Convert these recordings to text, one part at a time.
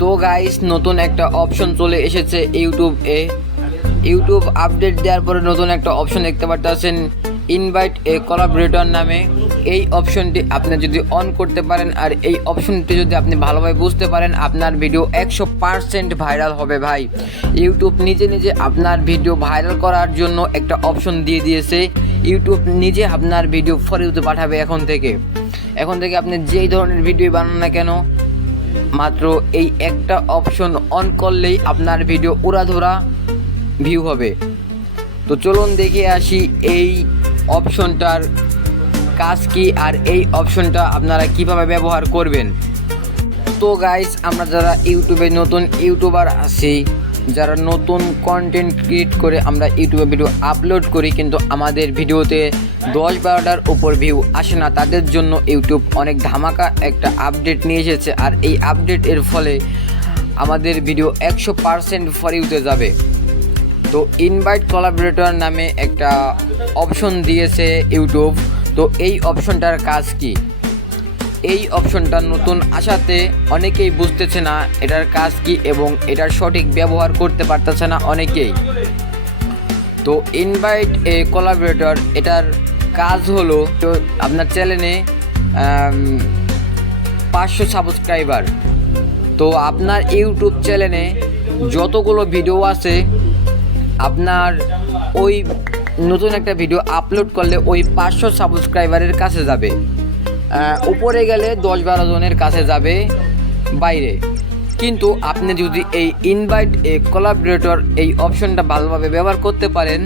তো গাইস নতুন একটা অপশন চলে এসেছে ইউটিউব আপডেট দেওয়ার পরে নতুন একটা অপশন দেখতে পাচ্ছেন ইনভাইট এ কোলাবরেটর নামে। এই অপশনটি আপনি যদি অন করতে পারেন আর এই অপশনটি যদি আপনি ভালোভাবে বুঝতে পারেন, আপনার ভিডিও 100% ভাইরাল হবে ভাই। ইউটিউব নিজে নিজে আপনার ভিডিও ভাইরাল করার জন্য একটা অপশন দিয়ে দিয়েছে। ইউটিউব নিজে আপনার ভিডিও ফর ইউতে পাঠাবে এখন থেকে আপনি যেই ধরনের ভিডিও বানান না কেন, মাত্র এই একটা অপশন অন করলেই আপনার ভিডিও উড়াধুরা ভিউ হবে। তো চলুন দেখে আসি এই অপশনটার কাজ কি আর এই অপশনটা আপনারা কিভাবে ব্যবহার করবেন। তো গাইস, আমরা যারা ইউটিউবে নতুন ইউটিউবার আছি, যারা নতুন কন্টেন্ট ক্রিয়েট করে আমরা ইউটিউবে ভিডিও আপলোড করি কিন্তু আমাদের ভিডিওতে 10-12টার উপর ভিউ আসে না, তাদের জন্য ইউটিউব অনেক ধামাকা একটা আপডেট নিয়ে এসেছে। আর এই আপডেটের ফলে আমাদের ভিডিও 100% ফর ইউতে যাবে। তো ইনভাইট কোলাবরেটর নামে একটা অপশন দিয়েছে ইউটিউব। তো এই অপশনটার কাজ কি? এই অপশনটা নতুন আসাতে অনেকেই বুঝতেছে না এটার কাজ কি এবং এটার সঠিক ব্যবহার করতে পারতেছে না অনেকেই। তো ইনভাইট এ কোলাবরেটর এটার কাজ হলো, তো আপনার চ্যানেলে 500 সাবস্ক্রাইবার, তো আপনার ইউটিউব চ্যানেলে যতগুলো ভিডিও আছে আপনার ওই নতুন একটা ভিডিও আপলোড করলে ওই 500 সাবস্ক্রাইবারের কাছে যাবে, উপরে গেলে 10-12 জনের কাছে যাবে বাইরে। কিন্তু আপনি যদি এই ইনভাইট এ কোলাবরেটর এই অপশনটা ভালোভাবে ব্যবহার করতে পারেন,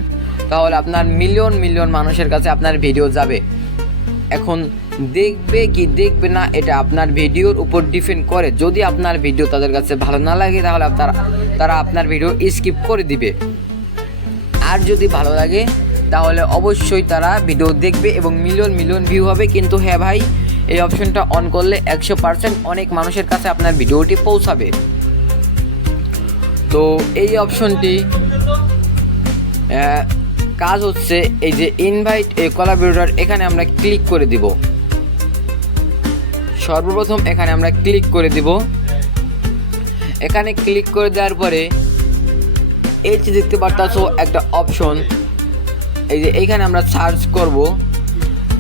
তাহলে আপনার মিলিয়ন মানুষের কাছে আপনার ভিডিও যাবে। এখন দেখবে কি দেখবে না এটা আপনার ভিডিওর উপর ডিপেন্ড করে। যদি আপনার ভিডিও তাদের কাছে ভালো না লাগে তাহলে তারা আপনার ভিডিও স্কিপ করে দিবে, আর যদি ভালো লাগে তাহলে অবশ্যই তারা ভিডিও দেখবে এবং মিলিয়ন ভিউ হবে। কিন্তু হ্যাঁ ভাই, এই অপশনটা অন করলে 100% অনেক মানুষের কাছে আপনার ভিডিওটি পৌঁছাবে। তো এই অপশনটি কাজ হচ্ছে এই যে ইনভাইট এ কোলাবরেটর, এখানে আমরা ক্লিক করে দিব। সর্বপ্রথম এখানে আমরা ক্লিক করে দিব। এখানে ক্লিক করে দেওয়ার পরে এই যে দেখতে পারতাছো একটা অপশন, এই যে এইখানে আমরা সার্চ করব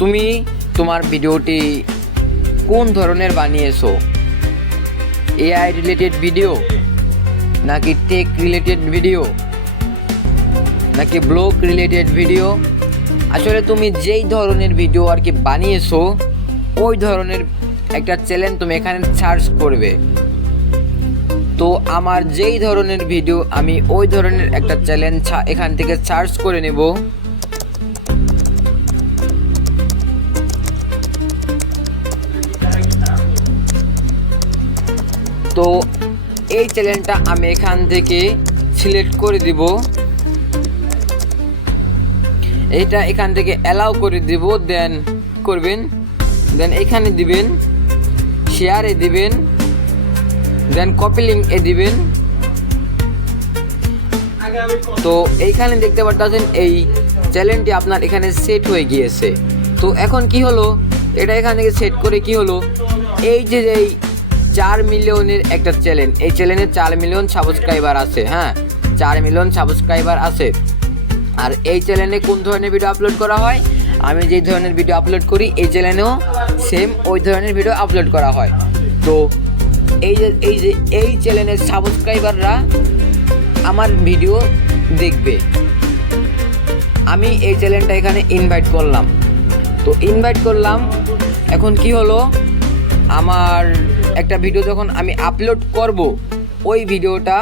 তুমি তোমার ভিডিওটি কোন ধরনের বানিয়েছো, এআই রিলেটেড ভিডিও নাকি টেক রিলেটেড ভিডিও নাকি ব্লগ রিলেটেড ভিডিও। আসলে তুমি যেই ধরনের ভিডিও আর কি বানিয়েছো ওই ধরনের একটা চ্যানেল তুমি এখানে সার্চ করবে। তো আমার যেই ধরনের ভিডিও আমি ওই ধরনের একটা চ্যানেল এখান থেকে সার্চ করে নেব। তো এই চ্যানেলটা আমি এখান থেকে সিলেক্ট করে দিব, এটা এখান থেকে অ্যালাউ করে দিব, দেন এখানে দিবেন, শেয়ারে দিবেন, দেন কপি লিঙ্ক এ দিবেন। তো এইখানে দেখতে পাচ্ছেন এই চ্যানেলটি আপনার এখানে সেট হয়ে গিয়েছে। তো এখন কি হলো, এটা এখান থেকে সেট করে কি হলো, এই যে 4 মিলিয়নের একটা চ্যানেল, এই চ্যানেলে 4 মিলিয়ন সাবস্ক্রাইবার আছে। হ্যাঁ, 4 মিলিয়ন সাবস্ক্রাইবার আছে। আর এই চ্যানেলে কোন ধরনের ভিডিও আপলোড করা হয়, আমি যেই ধরনের ভিডিও আপলোড করি এই চ্যানেলেও সেম ওই ধরনের ভিডিও আপলোড করা হয়। তো এই চ্যানেলের সাবস্ক্রাইবাররা আমার ভিডিও দেখবে। আমি এই চ্যানেলটা এখানে ইনভাইট করলাম। তো ইনভাইট করলাম, এখন কি হলো, আমার একটা ভিডিও যখন আমি আপলোড করব ওই ভিডিওটা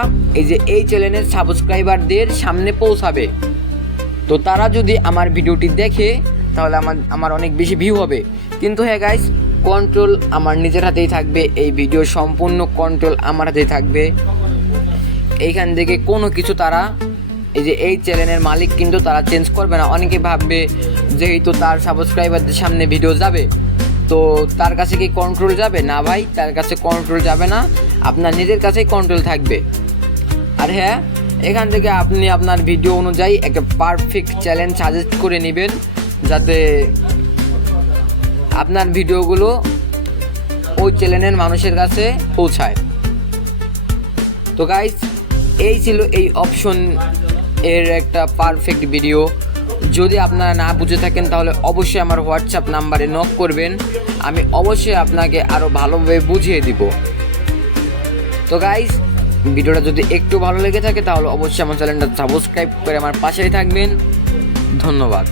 এই চ্যানেলের সাবস্ক্রাইবারদের সামনে পৌঁছাবে। তো তারা যদি আমার ভিডিওটি দেখে তাহলে আমার অনেক বেশি ভিউ হবে। কিন্তু হ্যাঁ গাইস, কন্ট্রোল আমার নিজের হাতেই থাকবে, এই ভিডিওর সম্পূর্ণ কন্ট্রোল আমার হাতেই থাকবে। এইখান থেকে কোনো কিছু তারা এই চ্যানেলের মালিক কিন্তু তারা চেঞ্জ করবে না। অনেকে ভাববে যেহেতু তার সাবস্ক্রাইবারদের সামনে ভিডিও যাবে তো তার কাছে কি কন্ট্রোল যাবে? না ভাই, তার কাছে কন্ট্রোল যাবে না, আপনার নিজের কাছেই কন্ট্রোল থাকবে। আর হ্যাঁ, এখান থেকে আপনি আপনার ভিডিও অনুযায়ী একটা পারফেক্ট চ্যানেল সাজেস্ট করে নেবেন, যাতে আপনার ভিডিওগুলো ওই চ্যানেলের মানুষের কাছে পৌঁছায়। তো গাইস, এই ছিল এই অপশন এর একটা পারফেক্ট ভিডিও। যদি আপনারা না বুঝে থাকেন তাহলে অবশ্যই আমার হোয়াটসঅ্যাপ নাম্বারে নক করবেন, আমি অবশ্যই আপনাকে আরও ভালোভাবে বুঝিয়ে দিব। তো গাইস, ভিডিওটা যদি একটু ভালো লেগে থাকে তাহলে অবশ্যই আমার চ্যানেলটা সাবস্ক্রাইব করে আমার পাশেই থাকবেন। ধন্যবাদ।